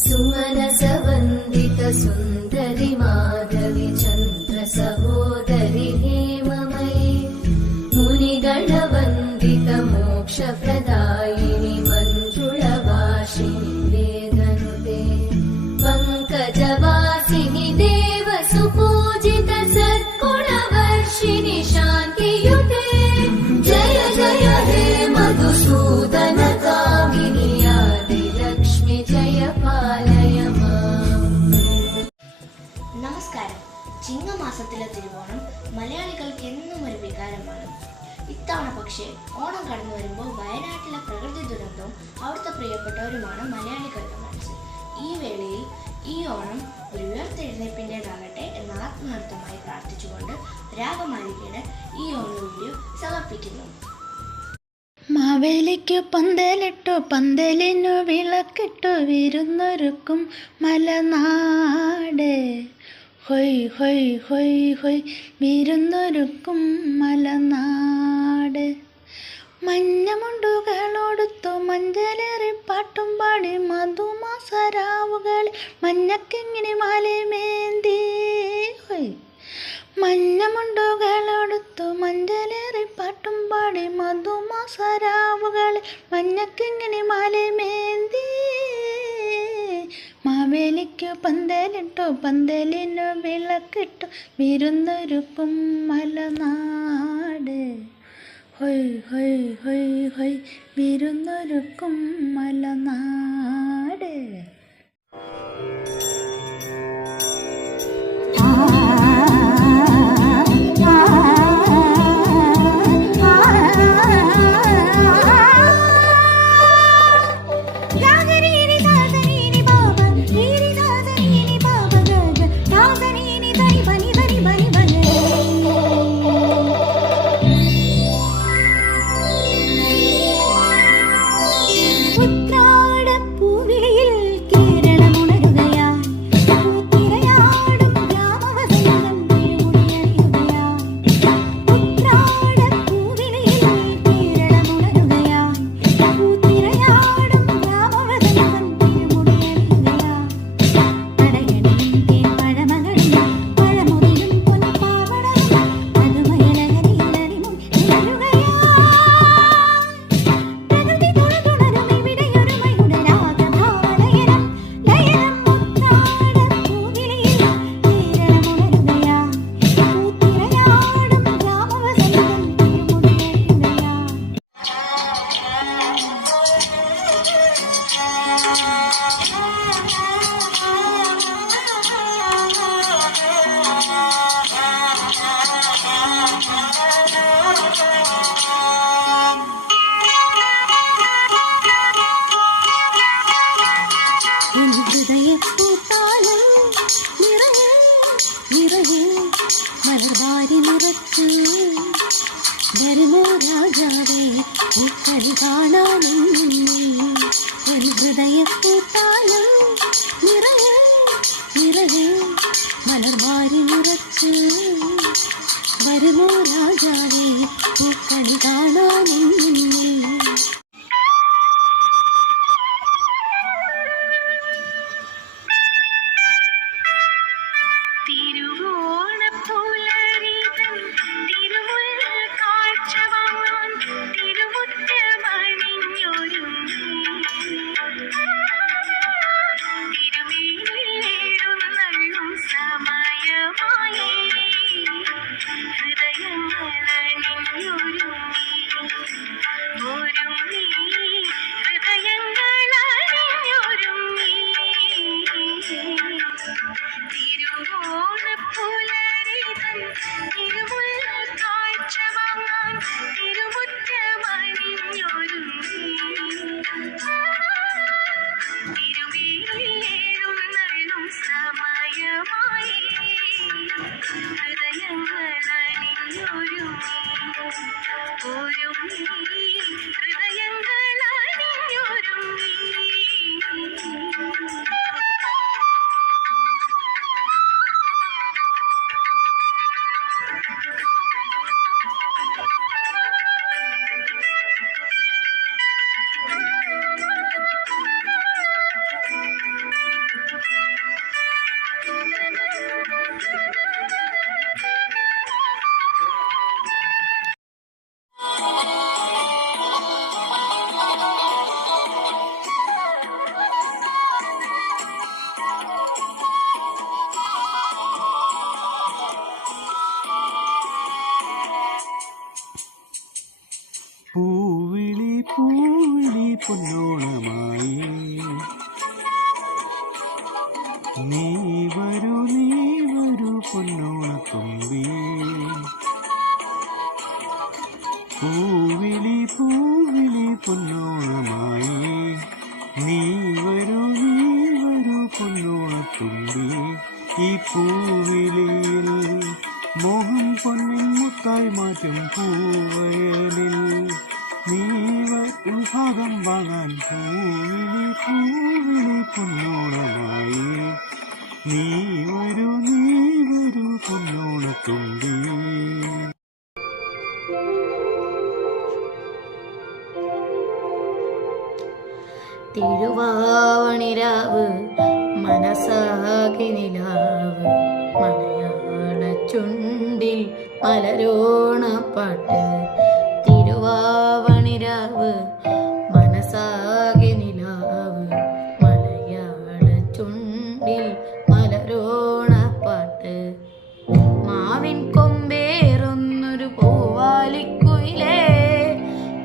सुमनसवन्दित सुन्दरि माधवि चन्द्र सहोदरि हेममयि मुनिगणवन्दित मोक्षप्रदायिनि मञ्जुळवासिनि वेदनुते पङ्कजवासिनि देव सुपूजित सद्गुणवर्षिणि शान्तियुते जय जय हे मधुसूदन कामिनि आदिलक्ष्मि जय पालय माम्. നമസ്കാരം. ചിങ്ങമാസത്തിലെ തിരുവോണം മലയാളികൾക്ക് എന്നും ഒരു വികാരമാണ്. ഇത്തവണ പക്ഷേ ഓണം കടന്നു വരുമ്പോൾ വയനാട്ടിലെ പ്രകൃതി ദുരന്തവും അവിടുത്തെ പ്രിയപ്പെട്ടവരുമാണ് മലയാളികളുടെ മനസ്സ്. ഈ വേളയിൽ ഈ ഓണം ഒരു ഉയർത്തെഴുന്നേൽപ്പിൻ്റെതാകട്ടെ എന്ന് ആത്മാർത്ഥമായി പ്രാർത്ഥിച്ചുകൊണ്ട് രാഗമാലികയുടെ ഈ ഓണ വീഡിയോ സമർപ്പിക്കുന്നു. മാവേലിക്കു പന്തലിട്ടു പന്തലിനു വിളക്കിട്ടു വിരുന്നൊരുക്കും മലനാട് ഹൊയ് ഹൊയ് ഹൊയ് ഹൊയ് വിരുന്നൊരുക്കും മലനാട്. മഞ്ഞമുണ്ടുകളോടുത്തു മഞ്ചലേറി പാട്ടും പാടി മധുമാസരാവുകൾ മഞ്ഞക്കിങ്ങിനി മാലിമേന്തി ഹൊയ്. മഞ്ഞമുണ്ടുകളോടുത്തു മഞ്ചലേറി പാട്ടും പാടി മധുമാസരാവുകൾ മഞ്ഞക്കിങ്ങിനി മാലിമേന്തി. മാവേലിക്കു പന്തലിട്ടു പന്തലിനു വിളക്കിട്ടു വിരുന്നൊരുക്കും മലനാട് ഹൊയ് ഹൊയ് ഹൊയ് ഹൊയ് വിരുന്നൊരുക്കും മലനാട്. മലർവാരി നിറച്ച് വരുമോ രാജാവേ പൂക്കളി കാണാനെന്നെ ഒരു ഹൃദയപ്പൂത്താലം നിറയെ നിറയെ മലർവാരി നിറച്ച് വരുമോ രാജാവേ പൂക്കളി കാണാനെന്നെ. പൂവിളി പൂവിളി പൊന്നോണമായി നീ വരൂ പൊന്നോണത്തുമ്പി. പൂവിളി പൂവിളി പൊന്നോണമായി നീ വരൂ പൊന്നോണത്തുമ്പി. ഈ പൂവിളിയിൽ മോഹം പൊന്നിൻ മുത്തായി മാറ്റും പൂവയലിൽ നീ വരും ഭാഗം വാങ്ങാൻ. പൂവിളി പൂവിളി പൊന്നോണമായി നീ വരൂ പൊന്നോണത്തുമ്പി. തിരുവാവണിരാവ് മനസാകെ നിലാവ് മലയാള ചുണ്ടിൽ മലരോണപ്പാട്ട്. തിരുവാവണിരാവ് മനസാകെ നിലാവ് മലയാള ചുണ്ടിൽ മലരോണപ്പാട്ട്. മാവിൻ കൊമ്പേറുന്നൊരു പൂവാലിക്കുയിലേ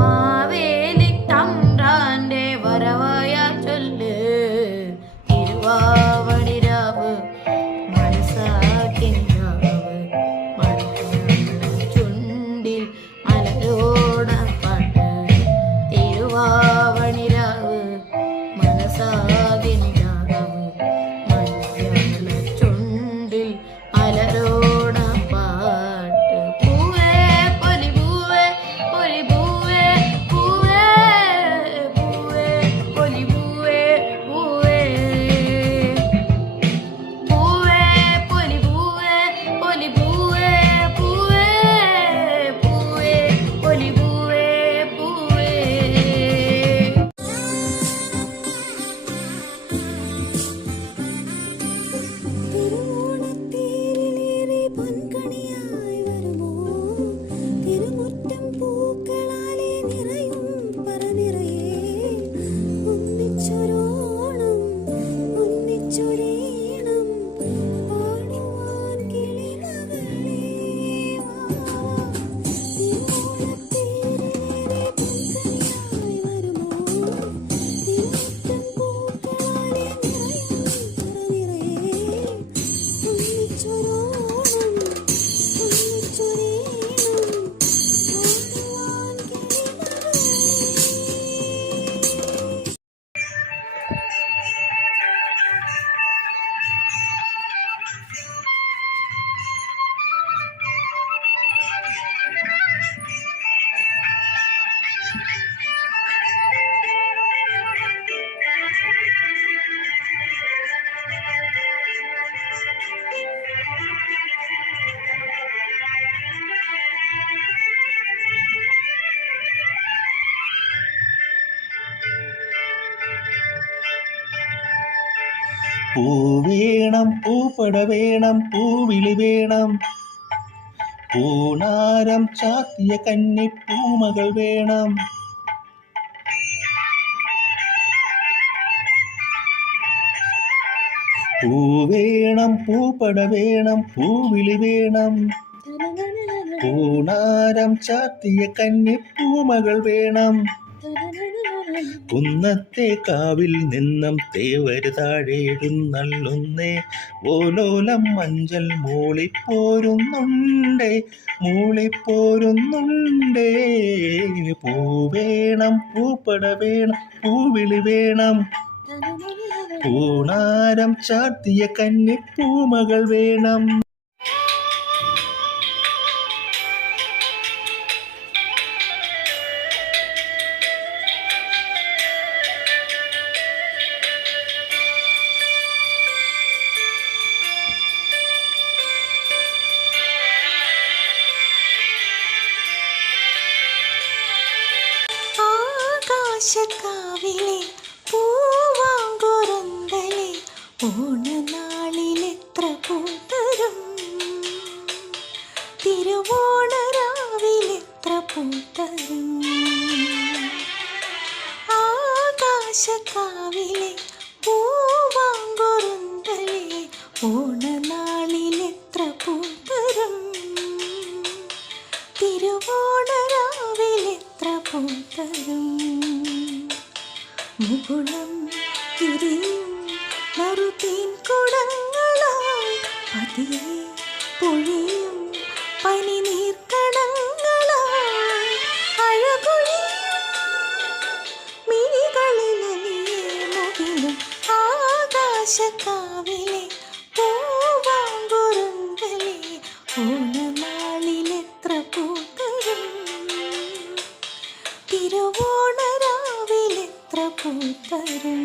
മാവേലി തമ്പ്രാന്റെ വരവായ ചൊല്ല്. തിരുവാവണിരാവ് മനസാകെ നിലാവ് മലയാള ചുണ്ടിൽ മലരോണപ്പാട്ട്. തിരുവാവണിരാവ് മനസാകെ നിലാവ് മലയാള ചുണ്ടിൽ മലരോണപ്പാട്ട്. പൂവേ പൊലി പൂവേ പൊലി പൂവേ പൂവേ പൂവേ പൊലി പൂവേ പൂവേ പൂവേ പൊലി പൂവേ പൊലി പൂവേ പൂവേ പൂവേ പൊലി പൂവേ പൂവേ. തിരുവോണത്തേരിലേറെ പൊൻകണിയായി വരുമോ തിരുമുറ്റം പൂക്കളാലെ നിറയും പറനിറയെ ഒന്നിച്ചൊരോണം ഒന്നിച്ചൊരീണം പാടുവാൻ കിളിമകളേ വാ. തിരുവോണത്തേരിലേറെ പൊൻകണിയായി വരുമോ തിരുമുറ്റം പൂക്കളാലെ നിറയും പറനിറയെ ഒന്നിച്ചൊരോണം ഒന്നിച്ചൊരീണം പാടുവാൻ കിളിമകളേ. പൂ വേണം പൂപ്പട വേണം പൂവിളി വേണം പൂണാരം ചാത്തിയ കന്നി പൂമകൾ വേണം. പൂ വേണം പൂപ്പട വേണം പൂവിളി വേണം പൂണാരം ചാത്തിയ കന്നി പൂമകൾ വേണം. കുന്നത്തെ കാവിൽ നിന്നും തേവര് താഴെയിടുന്നള്ളുന്നേ ഓലോലം മഞ്ചൽ മൂളിപ്പോരുന്നുണ്ടേ മൂളിപ്പോരുന്നുണ്ടേ. പൂവേണം പൂപ്പട വേണം പൂവിളി വേണം പൂണാരം ചാർത്തിയ കന്നി പൂമകൾ വേണം. ആകാശക്കാവിലെ പൂവാങ്കുറുന്തലെ ഓണനാളിലെത്ര പൂത്തരും പൂത്തരും ആകാശക്കാവിലെ പൂവാങ്കുറുന്തലേ ഓണനാളിലെത്ര പൂത്തരും തിരുവോണരാവിലെത്ര പൂത്തരും മുകുളം തിരിയും നറുതീൻ കുടങ്ങളായി പതിയെ പൊഴിയും പനിനീർക്കണങ്ങളായി അഴകൊഴിയും മിഴികളിലലിയേ മുകിലും ആകാശക്കാവിലെ പൂവാങ്കുറുന്തലേ ഓണനാളിലെത്ര പൂത്തരും തിരുവോണരാവിലെത്ര പൂത്തരും